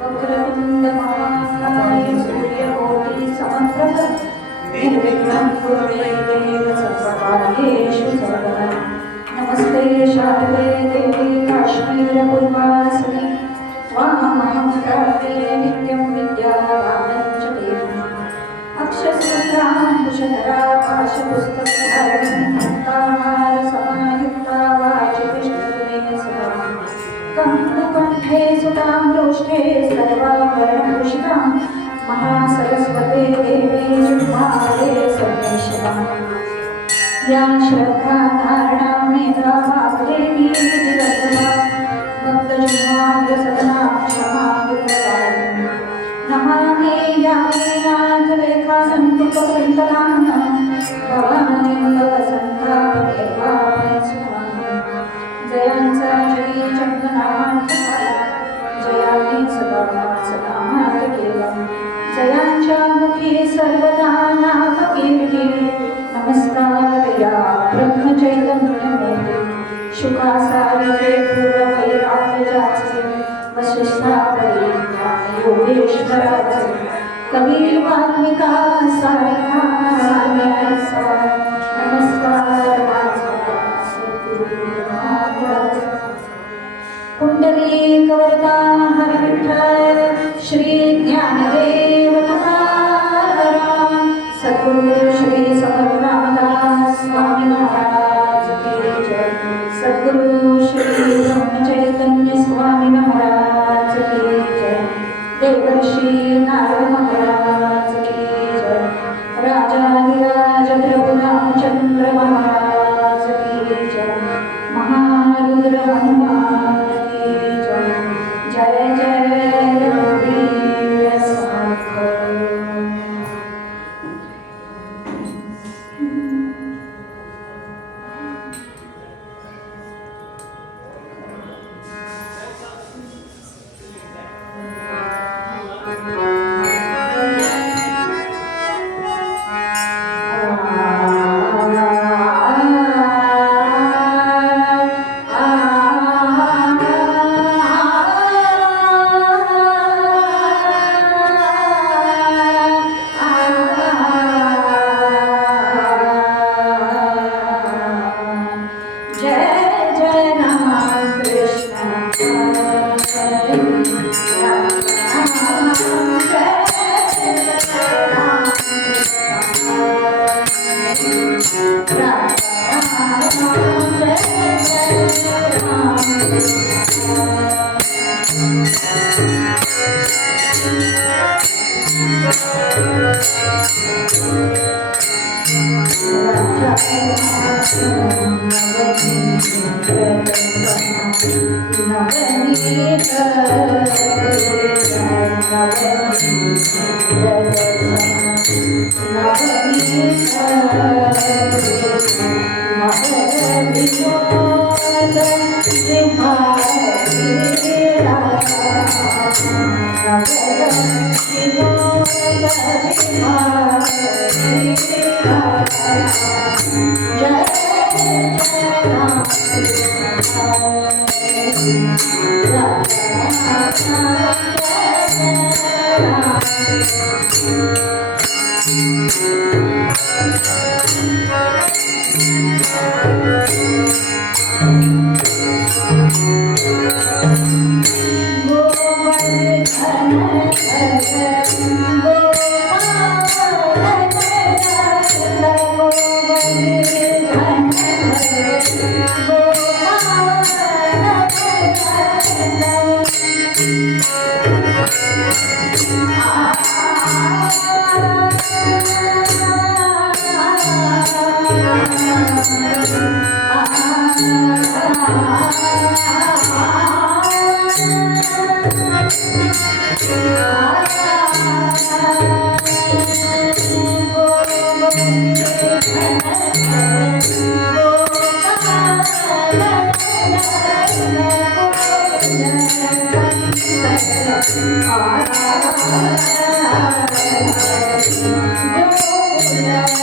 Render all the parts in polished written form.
वक्रतुंड महाकाय सूर्यकोटि समप्रभ निर्विघ्नं कुरु मे देव सर्वकार्येषु सर्वदा। नमस्ते शारदे देवी काश्मीरपुरवासिनि त्वामहं प्रपद्ये नित्यं विद्यादानं च देहि। अक्षसूत्राङ्कुशधरा पाशपुस्तकधारिणी मुक्ताहारसमायुक्ता वाचि तिष्ठतु मे सदा। कंठे सुताम्रोष्ठे सर्वाभरणभूषितां महासरस्वते देवी जिह्वारे सर्वेशताम्। या श्रद्धा धारणा मेधा भावदेवी विधिवद्धा भक्तजिह्वाग्रसदना क्षमा विप्रदायिनी। नमामि यामिनाथलेखानन्दितकुन्तलां भवानीं भवसन्तापनिर्वाणसुधां। जयांचा जयी चंदनामार्थ जयाने सदा सदा मार्ग केला। जयांच्या मुखी सर्वदा नाम कीर्ती। नमस्कार या ब्रह्मचैतन्यमूर्ती शुकासारिते पूर्ववैराग्यजाचे वसिष्ठापरी योगेश्वराचे कबीर वाल्मिका सारिका सान्यासा। नमस्कार कुंडलीकवरदा हरि विठ्ठल श्री ज्ञानदेव तुकाराम सद्गुरु श्री समर्थ रामदास स्वामी महाराज की जय। सद्गुरु श्री ब्रह्मचैतन्य स्वामी महाराज की जय। देवर्षि नारद महाराज की जय। राजाधिराज प्रभु रामचंद्र महाराज की जय। महारुद्र हनुमान की जय। जय जय रघुवीर समर्थ। Thank you.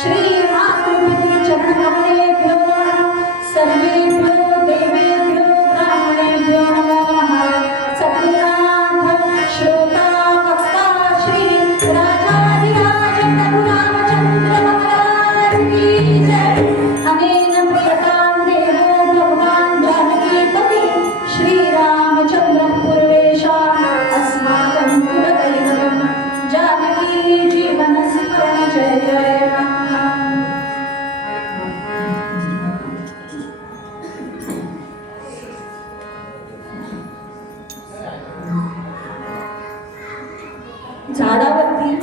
श्री झाडावरती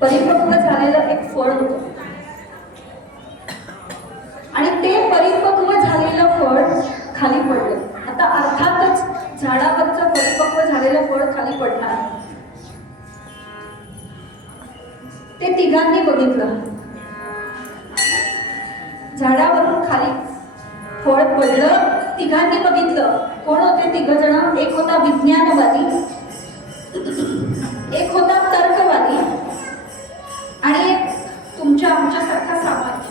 परिपक्व झालेलं एक फळ होतं आणि ते परिपक्व झालेलं फळ खाली पडलं. आता अर्थातच झाडावरचं परिपक्व झालेलं फळ खाली पडणार. ते तिघांनी बघितलं. झाडावरून खाली फळ पडलं, तिघांनी बघितलं. कोण होते तिघ जण? एक होता विज्ञानवादी, एक होता तर्कवादी आणि एक तुमच्या आमच्यासारखा सामान्य.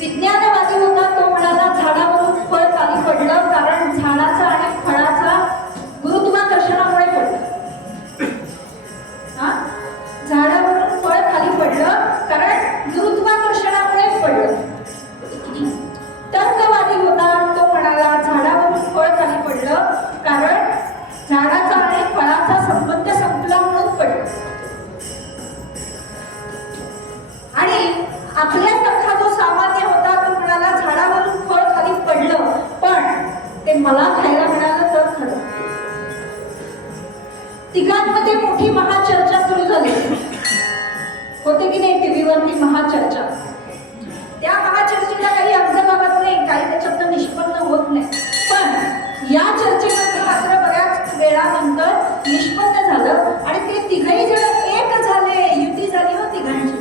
विज्ञानवादी होता तो म्हणाला झाडावरून फळ खाली पडलं कारण झाडाचा आणि फळाचा गुरुत्वाकर्षणामुळे पडलं. झाडावरून फळ खाली पडलं कारण गुरुत्वाकर्षणामुळे पडलं. तर्कवादी होता तो म्हणाला झाडावरून फळ खाली पडलं कारण झाडाचा आणि फळाचा संबंध संपला म्हणून पडलं. आणि आपल्यासारखा जो सामान्य होता तो म्हणाला झाडावरून फळ खाली पडलं पण ते मला खायला मिळालं तर खरं. तिघांमध्ये मोठी महाचर्चा सुरू झाली होते की नाही? टीव्हीवरती महाचर्चा. त्या महाचर्चेला काही अर्थ लागत नाही, काही त्याच्यातनं निष्पन्न होत नाही. पण या चर्चेमध्ये मात्र बऱ्याच वेळानंतर निष्पन्न झालं आणि ते तिघही जण एक झाले. युती झाली हो तिघांची.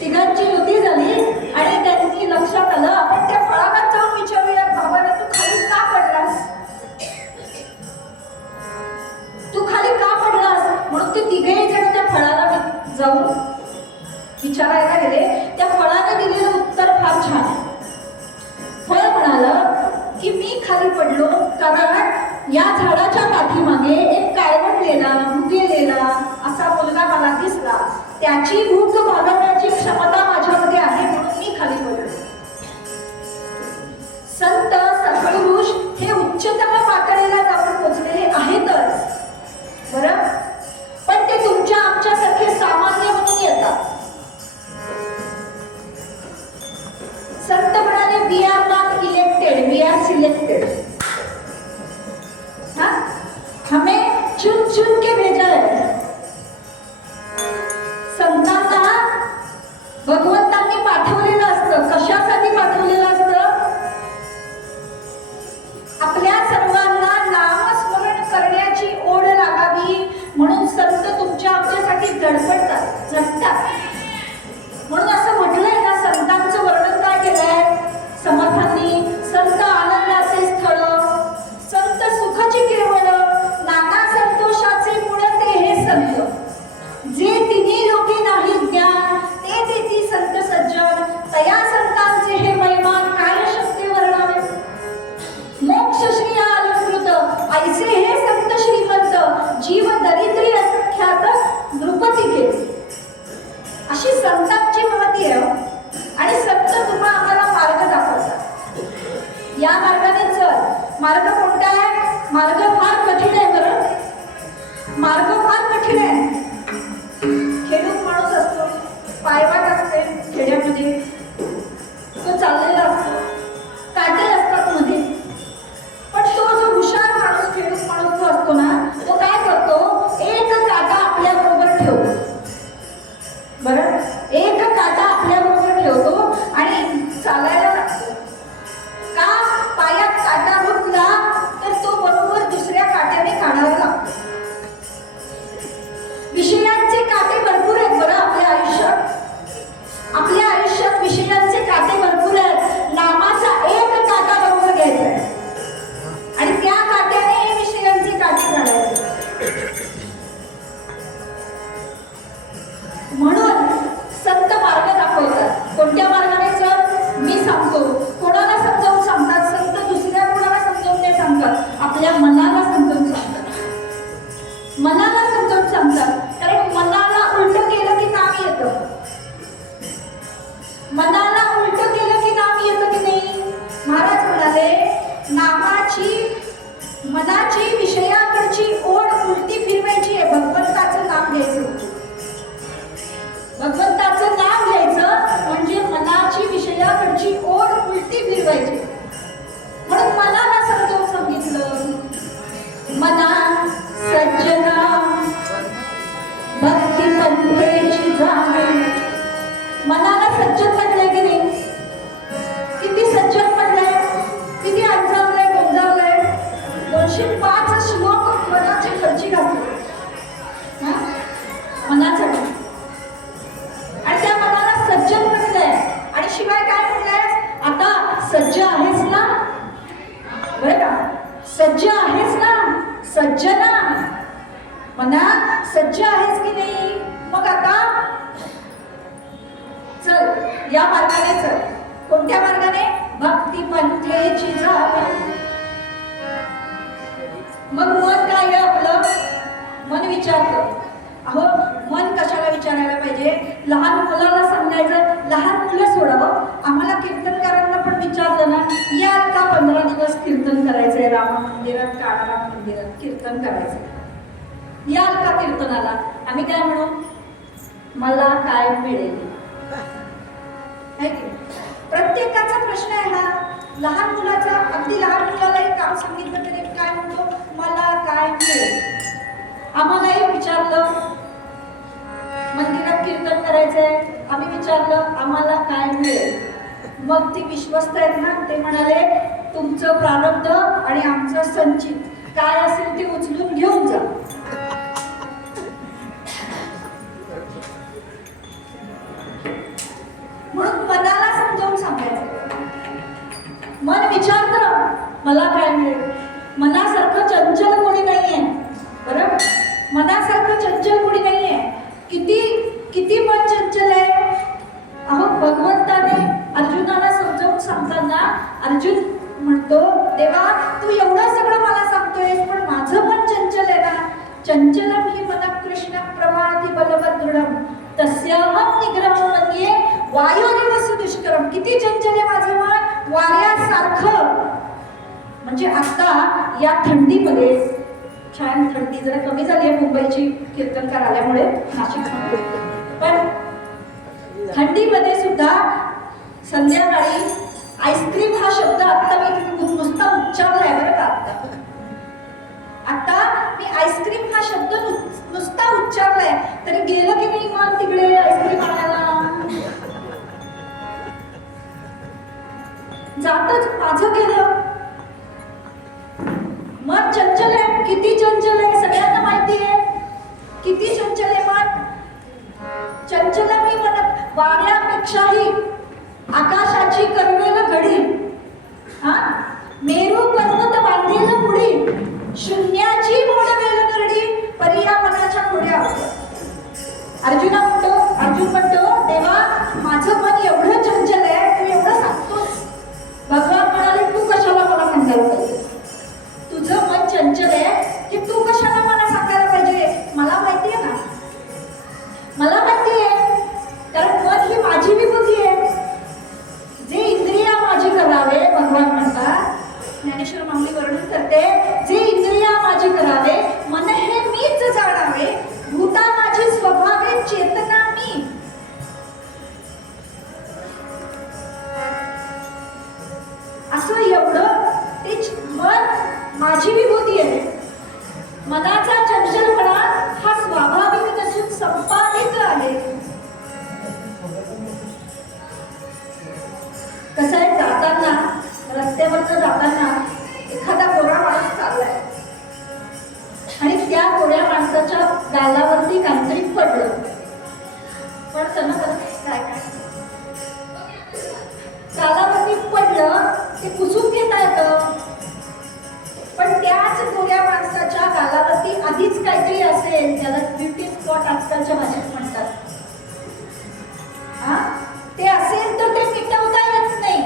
तिघांची युती झाली आणि त्यांनी लक्षात आलं आपण त्या फळाला जाऊन विचारूया, बाबा तू खाली का पडलास? तू खाली का पडलास? म्हणून ते तिघेही जण त्या फळाला जाऊन विचारायला गेले. त्या फळाने दिलेलं उत्तर फार छान आहे. फळ म्हणालं की मी खाली पडलो कारण या झाडाच्या पाठीमागे एक काळवंडलेला, भुकेलेला असा मुलगा मला दिसला. त्याची भूक भागवण्याची क्षमता माझ्यामध्ये आहे म्हणून मी खाली पडलो. संत सत्पुरुष हे उच्चतम पातळीला जाऊन पोचलेले आहेतच बरं, पण ते तुमच्या आमच्यासारखे सामान्य म्हणून येतात. संत म्हणाले we are not elected, we are selected. हमें चुन चुन के भेजा है. संतांना भगवंतांनी पाठवलेलं असतं. कशासाठी पाठवलेलं असतं? आपल्या सर्वांना नामस्मरण करण्याची ओढ लागावी म्हणून संत तुमच्या आमच्यासाठी धडपडतात, झटतात. म्हणून असं म्हटलंय ना, संतांचं वर्णन काय केलंय समर्थांनी? संत आनंदाचे स्थळ, संत सुखाची केवळ, नाना संतोषाचे मूळ ते हे संत. जे तिन्ही लोके नाही ज्ञान ते देती संत सज्जन. तया संतांचे हे महिमा काय शक्ती वर्णावे. मोक्ष श्री अलंकृत ऐसे हे संत श्रीमंत. जीव दरिद्री असख्यात नृपती केले. अशी संतांची महती आहे. आणि संत तुम्हा आम्हाला मार्ग दाखवतात. या मार्गाने चल. मार्ग कोणता आहे? मार्ग फार कठीण आहे बरं. मार्ग फार कठीण आहे. खेडूत माणूस असतो, पायवाट असते खेड्यामध्ये, तो चाललेला असतो, काटे असतात मध्ये. पण तो जो हुशार माणूस, खेडूत माणूस जो असतो ना, तो काय करतो? एक काटा आपल्या बरोबर ठेवतो बरं. एक काटा आपल्या बरोबर ठेवतो आणि चालायला लागतो. का? पायात काटा रुतला तर तो बरोबर दुसऱ्या काट्याने काढावा लागतो. मना सज्ज आहेस की नाही? मग आता चल या मार्गाने चल. कोणत्या मार्गाने? भक्ती पंथेची जाण. मग मन काय आहे आपलं? मन विचारतं. अहो मन कशाला विचारायला पाहिजे? लहान मुलाला सांगायचं, लहान मुलं सोडावं. आम्हाला कीर्तनकारांना पण विचारलं ना, याल का 15 दिवस कीर्तन करायचंय राम मंदिरात, काळाराम मंदिरात कीर्तन करायचंय, याल का कीर्तनाला? आम्ही काय म्हणू? मला काय मिळेल. प्रत्येकाचा प्रश्न आहे हा. लहान मुलाचा, अगदी लहान मुलालाही काम सांगितलं तरी काय म्हणतो? मला काय मिळेल. आम्हालाही विचारलं मंदिरात कीर्तन करायचंय, आम्ही विचारलं आम्हाला काय मिळेल. मग ती विश्वस्त आहेत ना, ते म्हणाले तुमचं प्रारब्ध आणि आमचं संचित काय असेल ते उचलून घेऊन जा. म्हणून मनाला समजावून सांगायचं. मन विचारतं मला काय मिळेल. मनासारखं चंचल कोणी नाहीये. बरं, मनासारखं चंचल कोणी नाहीये. किती किती मन चंचल आहे. अहो भगवंताने अर्जुनाला समजावून सांगताना अर्जुन म्हणतो, देवा तू एवढं सगळं मला सांगतोयस, पण माझं मन चंचल आहे ना. चंचलम ही मन कृष्ण प्रमाती बलवदृढम तस्याहम निग्रह मन्ये वायोरिव दुष्करम. किती चंचल आहे माझं मन, वाऱ्यासारखं. म्हणजे आता या थंडीमध्ये, छान थंडी जरा कमी झाली आहे मुंबईची कीर्तनकार आल्यामुळे नाशिकमध्ये, पण थंडीमध्ये सुद्धा संध्याकाळी आईस्क्रीम हा शब्द आता मी नुसता उच्चारलाय बरं का. आता मी आईस्क्रीम हा शब्द नुसता उच्चारलाय तरी गेलं की नाही मन तिकडे आईस्क्रीम आणायला. जातच माझं गेलं. मन चंचल आहे. किती चंचल आहे सगळ्यांना माहिती आहे. किती चंचल आहे मन. चंचल मी म्हणत वाऱ्यापेक्षाही आकाशाची करवेल घडी, हा मेरू पर्वत बांधेल पुढी, शून्याची मोडवेल नरडी परिया मनाच्या पुढ्या. अर्जुन म्हणतो देवा माझं मन एवढं चंचल आहे, तू एवढं सांगतोस. भगवान म्हणाले तू कशाला मला सांगायला पाहिजे. तुझं मन चंचल आहे की तू कशाला मला सांगायला पाहिजे. मला माहिती आहे ना, मला माहिती आहे. कारण मन ही माझी विभूती आहे. जे इंद्रिया माझी करावे, भगवान म्हणतात, ज्ञानेश्वर माऊली वर्णन करते, जे इंद्रिया माझी करावे मन हे मीच जाणावे, भूता माझी स्वभावे चेतना मी. असं एवढं ते मन माझी विभूती आहे. मनाचा चंचलपणा हा स्वाभाविक नसून संपादित आहे. कसं आहे, जाताना रस्त्यावरनं जाताना एखादा गोरा माणूस चाललाय आणि त्या गोऱ्या माणसाच्या गालावरती काहीतरी पडलं. पडतं ना काय काय गालावरती पडलं ते पुसून घेता येतं. पण त्याच गोऱ्या माणसाच्या गालावरती आधीच काहीतरी असेल, त्याला ब्युटी स्पॉट आजकालच्या भाषेत म्हणतात, हा ते असेल तर ते मिटवता येत नाही.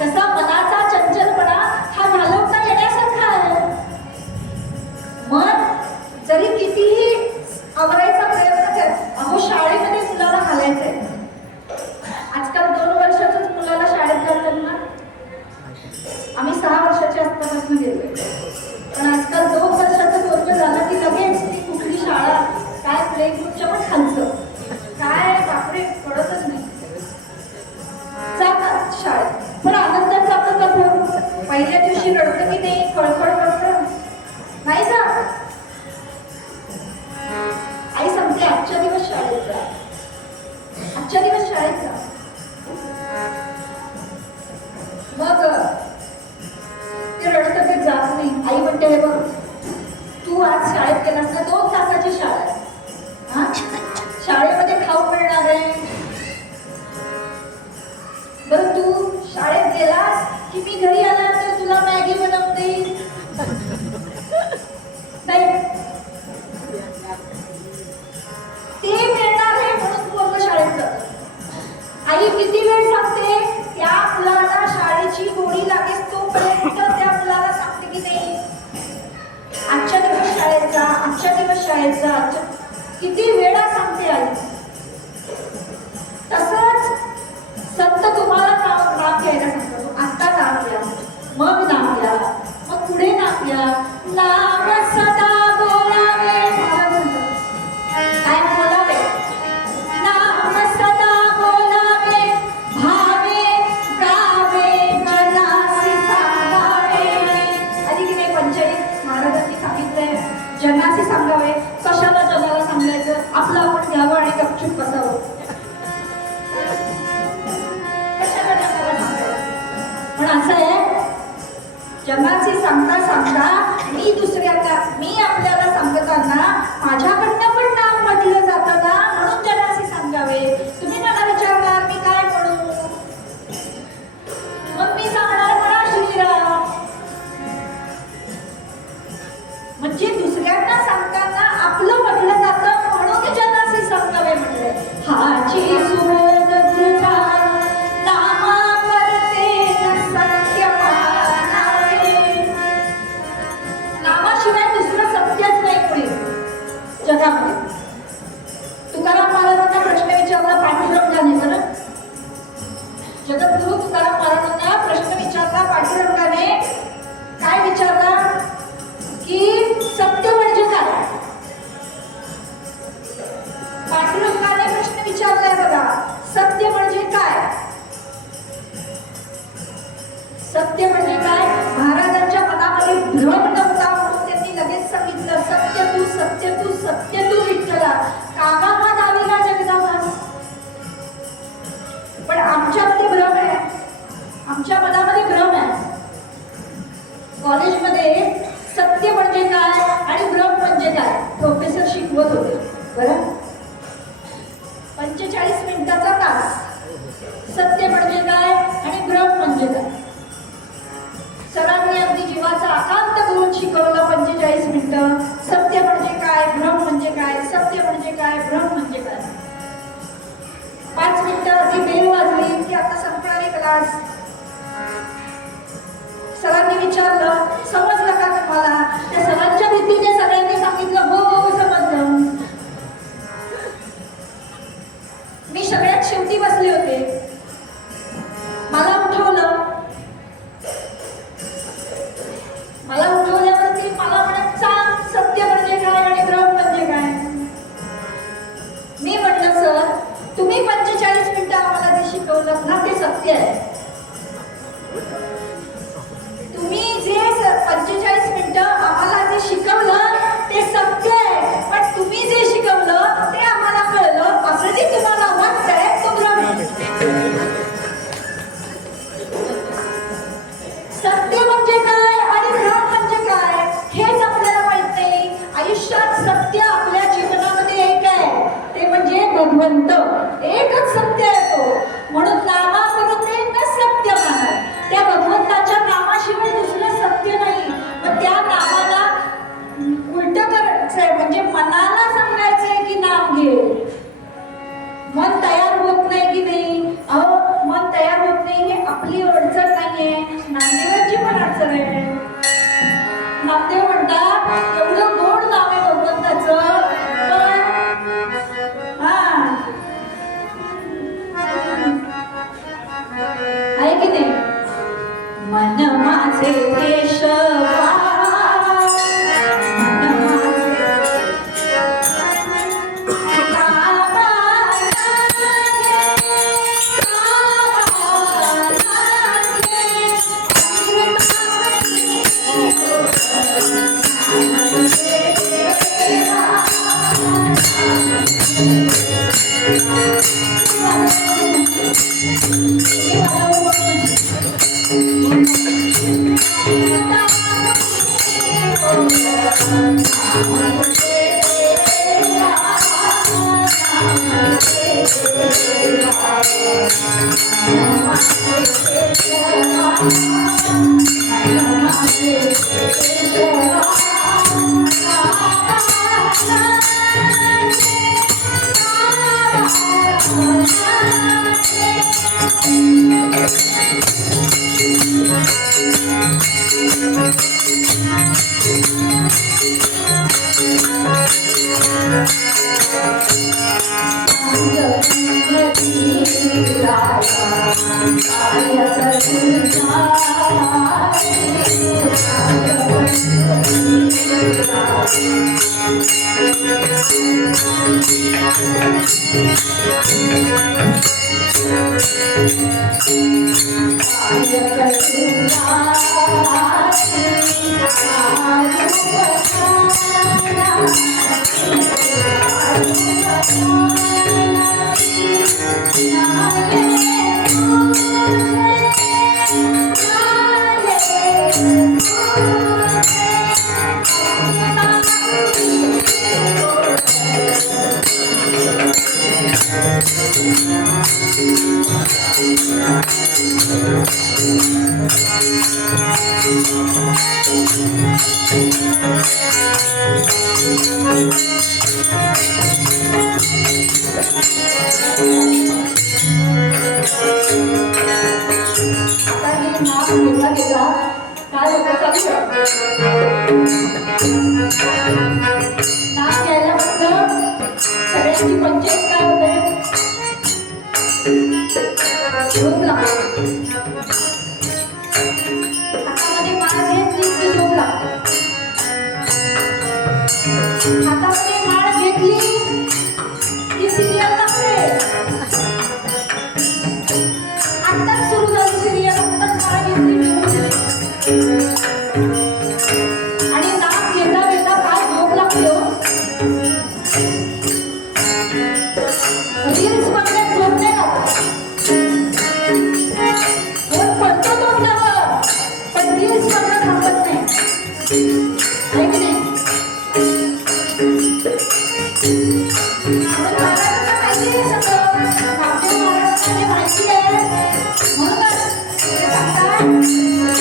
तसा मनाचा चंचलपणा हा घालवता येण्यासारखा आहे. मन जरी कितीही आवरायचा प्रयत्न कर, अहो शाळेमध्ये मुलाला घालायचंय. आजकाल 2 वर्षाच्याच मुलाला शाळेत घालतात ना. आम्ही 6 वर्षाच्या आसपासून गेलोय, पण आजकाल 2 वर्षाचं वर्ष झालं की लगेच कुठली शाळा, काय प्ले ग्रुपच्या पण खालचं काय बापरे कळतच नाही. जातात शाळेत, पण आनंदात जातं का? पहिल्या दिवशी रडतं की नाही, खळखळ करतं नाही जा. आई सांगते आजच्या दिवस शाळेत जा, आजच्या दिवस शाळेत जा. मग ते रडतं, ते जात नाही. आई म्हणते हे बघ, तू आज शाळेत गेलास ना, 2 तासाची शाळा आहे, हा शाळेमध्ये खाऊ मिळणार आहे. बरं तू शाळेत गेलास की मी घरी आल्यानंतर तुला मॅगी बनवून देईल. नाही, असं आहे, जगाची सांगता सांगता मी आपल्याला सांगताना माझ्याकडनं पण नाव म्हटलं जातं ना, म्हणून जगाशी सांगावे. तुम्ही मला विचारणार मी काय म्हणू, मग मी सांगणार म्हणा श्रीराम. म्हणजे दुसऱ्यांना सांगताना आपलं म्हटलं जातं म्हणून जगाशी सांगावे म्हटलंय. हाची सुरत तुझा नामा करते सत्य मानावे. नामाशिवाय दुसरं सत्यच नाही पुढे जगामध्ये. तुकाराम महाराजांना प्रश्न विचारला पांडुरंगाने. बरं, जगद्गुरु तुकाराम महाराजांना प्रश्न विचारला पांडुरंगाने. काय विचारला की सत्य म्हणजे काय. पांडुरंगाने प्रश्न विचारलाय बघा, सत्य म्हणजे काय. सत्य म्हणजे काय. महाराजांच्या मनामध्ये भ्रम नव्हता म्हणून त्यांनी लगेच सांगितलं, सत्य तू सत्य तू सत्य तू विठ्ठला, कामामा दाविला जगदावास. पण आमच्यामध्ये भ्रम आहे, आमच्या मनामध्ये भ्रम आहे. कॉलेजमध्ये सत्य म्हणजे काय आणि भ्रम म्हणजे काय प्रोफेसर शिकवत होते. बरं, 45 मिनिटाचा तास. सत्य म्हणजे काय आणि भ्रम म्हणजे काय. सरांनी अगदी जीवाचा आकांत करून शिकवलं 45 मिनिटं. सत्य म्हणजे काय, भ्रम म्हणजे काय, सत्य म्हणजे काय, भ्रम म्हणजे काय. 5 मिनिटं आधी बेल वाजली की आता संपणार आहे क्लास. सरांनी विचारलं, समजलं का तुम्हाला. त्या सरांच्या भीतीने सगळ्यांनी सांगितलं हो हो समजलं. मी सगळ्यात शेवटी बसले होते. मला उठवलं. मला उठवल्यावरती मला म्हणत सांग सत्य म्हणजे काय आणि भ्रम म्हणजे काय. मी म्हटलं सर तुम्ही 45 मिनिटं आम्हाला जे शिकवलं ना ते सत्य आहे. तुम्ही जे 45 मिनिटं आम्हाला जे शिकवलं ते सत्य आहे, पण तुम्ही जे शिकवलं ते आम्हाला कळलं असं जे तुम्हाला वाटतंय तो भ्रम आहे. सत्य म्हणजे काय आणि भ्रम म्हणजे काय हेच आपल्याला माहित नाही. आयुष्यात सत्य आपल्या जीवनामध्ये एक आहे, ते म्हणजे भगवंत. एकच सत्य आहे तो. म्हणून नामावरून न सत्य माना. त्या भगवंताच्या नामाशिवाय दुसरं सत्य नाही. मग त्या नामाला उलट करायचंय, म्हणजे मनाला सांगायचंय की नाम घे. मन तयार होत नाही की नाही. अहो मन तयार होत नाही हे आपली अडचण नाहीये, नामदेवाची पण अडचण आहे. नामदेव म्हणतात एवढं गोड नाव आहे भगवंताचं, आहे की नाही. मन माझे केशवा, काय होतं नाव घ्यायला म्हटलं सगळ्यांची पंचायत काय होते झोप लागते हातामध्ये माळ घेतली की झोप लागते हातामध्ये माळ घेतली की सिरियल लागते आत्ताच सुरू झाली सिरियल आत्ताच माळ घेतली आणि नाम घेता घेता काय झोप लागते रील्स मध्ये झोप नाही लागत झोप पडतो तोंडावर पण रील्स मध्ये थांबत नाही आहे की नाही महाराजांना माहिती आहे सगळं रामदेव महाराजांना माहिती आहे म्हणूनच ते सांगतात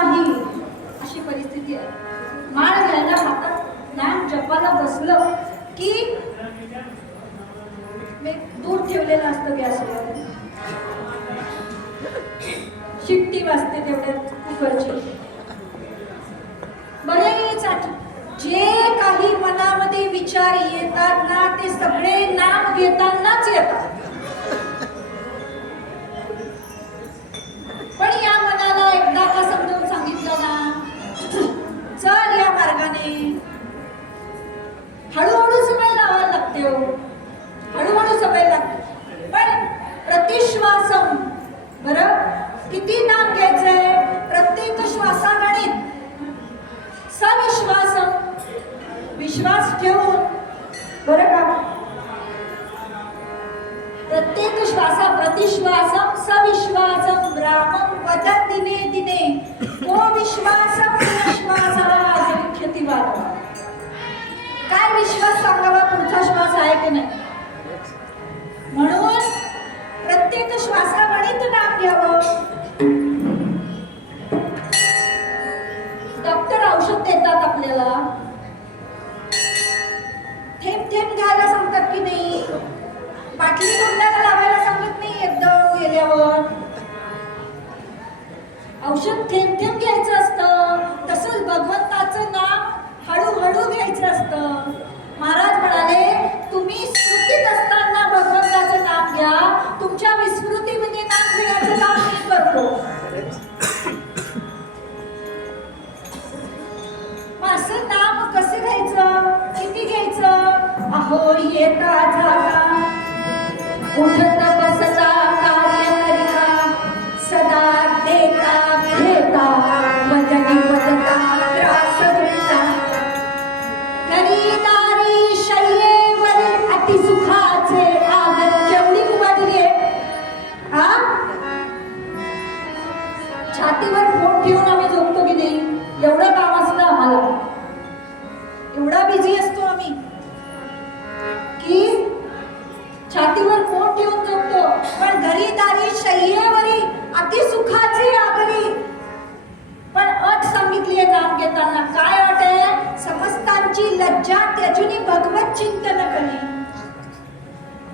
कीर्तनी अशी परिस्थिती आहे माळ घ्यायला हातात नाम जपाला बसलं की दूध ठेवलेलं असतं गॅसवर शिट्टी वाजते तेवढ्यात कुकरची बरेच जे काही मनामध्ये विचार येतात ना ते सगळे नाम घेतानाच येतात पण या मनाला एकदा का समजावून सांगितलं ना चल या मार्गाने हळूहळू सवय लावायला लागते हो हळूहळू सवय लागते पण प्रतिश्वासम बरं किती नाम घ्यायचंय प्रत्येक श्वासागणित सविश्वासम विश्वास ठेवून बरं का प्रत्येक श्वासा प्रतिश्वासम सविश्वासम रामम वद दिने दिने को विश्वासम विश्वासाख्यती वाद काय विश्वास सांगावा पुढचा श्वास आहे की नाही म्हणून प्रत्येक श्वासागणित नाम घ्यावं डॉक्टर औषध देतात आपल्याला थेंब थेंब घ्यायला सांगतात की नाही बाटली तोंडाला लावायला सांगत नाही एकदम गेल्यावर औषध थेंब थेंब घ्यायचं असतं तसंच भगवंताचं नाम हळूहळू घ्यायचं असतं महाराज म्हणाले तुम्ही स्मृतीत असताना भगवंताचं नाम घ्या तुमच्या विस्मृतीमध्ये नाम घेण्याचं काम मी करतो असं नाम कसं घ्यायचं किती घ्यायचं अहो येता जाता उठत बसता कार्य करिता सदा देता घेता वदनी वदता त्रास घेता करीदारी शय्येवर अतिसुखाचे आगन केवढी वाढली हा छातीवर पोट ठेवून आम्ही झोपतो की नाही एवढं काम असतं आम्हाला एवढा बिझी असतो आम्ही की छातीवर पोट ठेवून झोपतो पण घरीदारी शय्येवरी अतिसुखाची आगरी पण अट सांगितली आहे नाम घेताना काय अट आहे समस्तांची लज्जा त्याजुनी भगवत चिंतन करी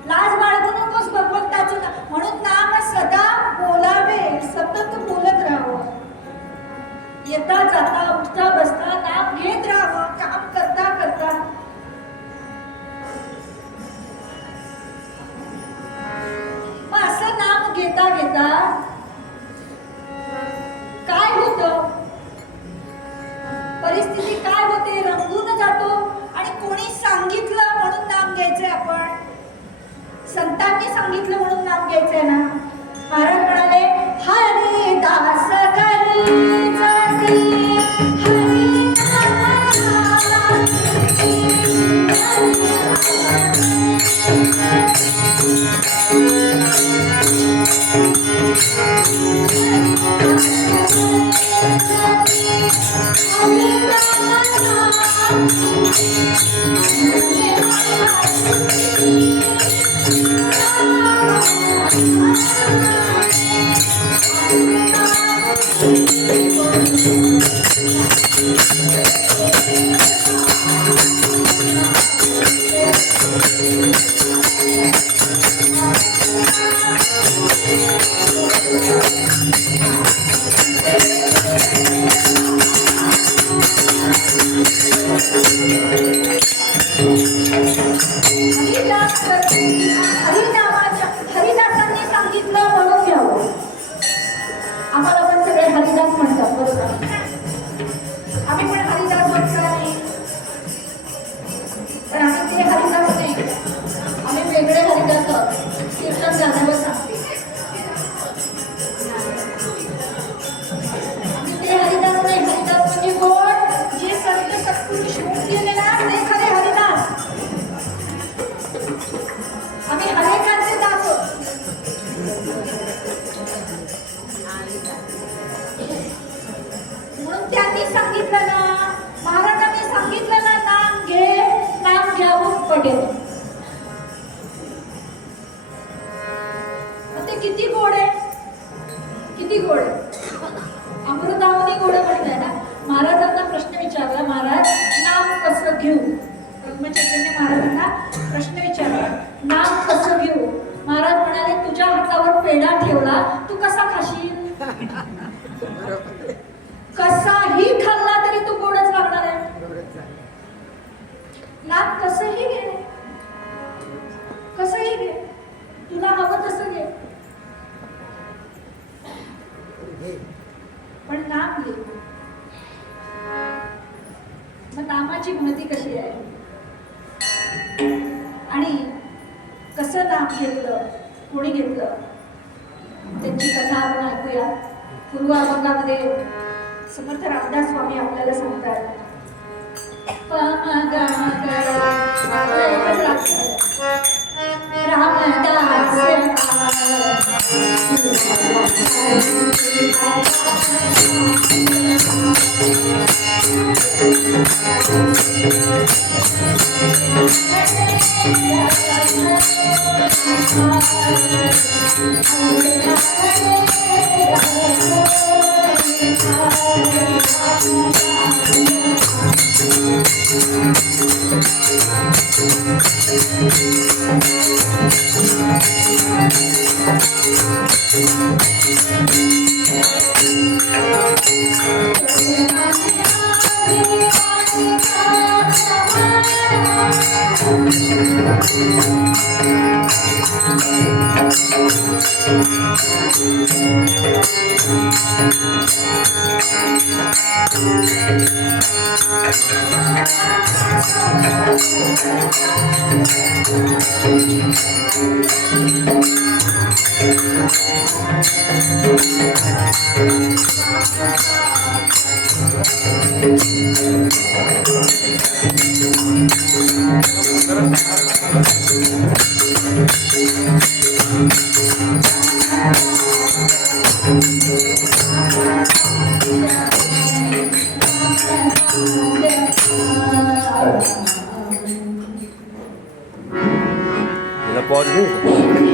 लाज बाळगू नकोस भगवंताचं म्हणून नाम सदा बोलावे सतत बोलत राहावं येता जाता उठता बसता नाम घेत राहावं काम करता करता. मग असं नाम घेता घेता काय होतं, परिस्थिती काय होते, रंगून जातो. आणि कोणी सांगितलं म्हणून नाम घ्यायचंय, आपण संतांनी सांगितलं म्हणून नाम घ्यायचंय ना. महाराज म्हणाले हरिदास करी जाती हरिदासांनी सांगितलं म्हणून घ्यावं. आम्हाला पण सगळे हरिदास म्हणतात बरोबर, आम्ही पण हरिदास म्हणतो नाही, पण आम्ही ते हरिदास नाही, आम्ही वेगळे हरिदास आहोत. कीर्तन झाल्यावर सांगते आम्ही ते हरिदास नाही. हरिदास म्हणजे कोण, जे संत सत्पुरुष होऊन गेले ना ते खरे हरिदास. आम्ही हरेकांचे दास आहोत. म्हणून त्यांनी सांगितलं ना, महाराजांनी सांगितलं ना, नाम घे, नाम घ्यावं पडेल. ते किती गोड आहे, किती गोड आहे. अमृतावनी गोड म्हणताय ना. महाराजांना प्रश्न विचारला, महाराज नाम कसं घेऊ. ब्रह्मचैतन्य महाराजांना प्रश्न विचारला, नाम कसं घेऊ. महाराज म्हणाले तुझ्या हातावर पेढा ठेवला, तू कसा खाशील. कसाही खाल्ला तरी तू गोडच लागणार आहे. नाम कसंही घे, कसंही घे, तुला हवं तसं घे, पण नाम घे. मग नामाची महती कशी आहे आणि कसं नाम घेतलं, कोणी घेतलं, त्यांची कथा आपण ऐकूया. पूर्व अभंगामध्ये समर्थ रामदास स्वामी आपल्याला सांगतात. पॉज नहीं